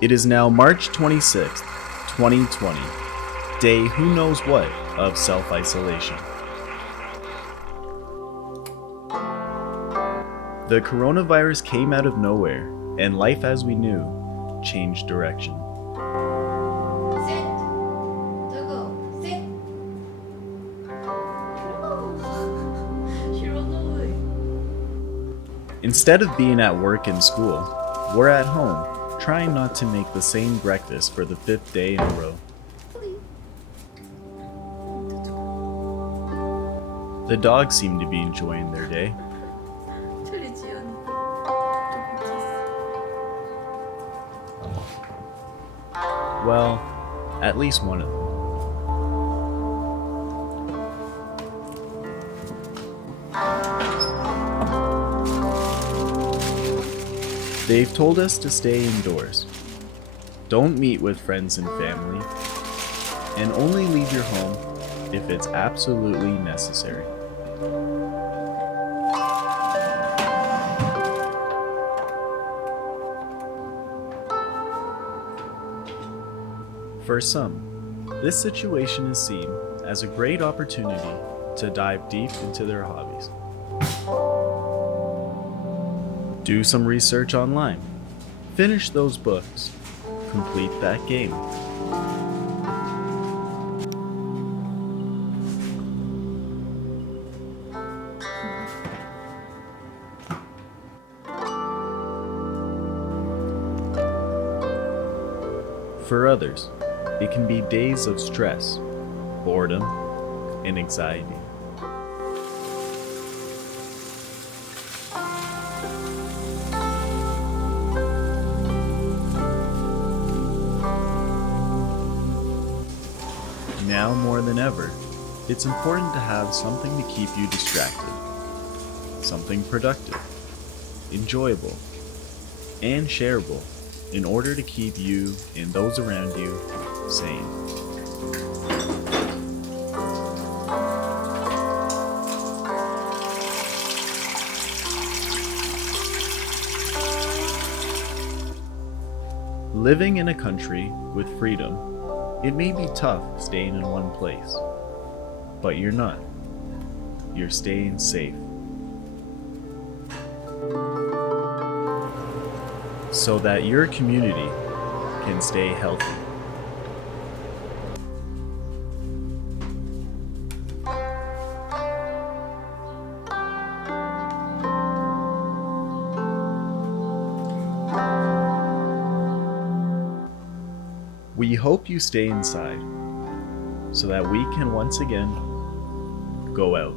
It is now March 26th, 2020, day who knows what of self-isolation. The coronavirus came out of nowhere, and life as we knew changed direction. Sit. Togo. Sit. 싫어해. Instead of being at work and school, we're at home, trying not to make the same breakfast for the 5th day in a row. The dogs seem to be enjoying their day. Well, at least one of them. They've told us to stay indoors. Don't meet with friends and family, and only leave your home if it's absolutely necessary. For some, this situation is seen as a great opportunity to dive deep into their hobbies. Do some research online, finish those books, complete that game. For others, it can be days of stress, boredom, and anxiety. Now more than ever, it's important to have something to keep you distracted, something productive, enjoyable, and shareable in order to keep you and those around you sane. Living in a country with freedom, it may be tough staying in one place, but you're not. You're staying safe. So that your community can stay healthy. We hope you stay inside so that we can once again go out.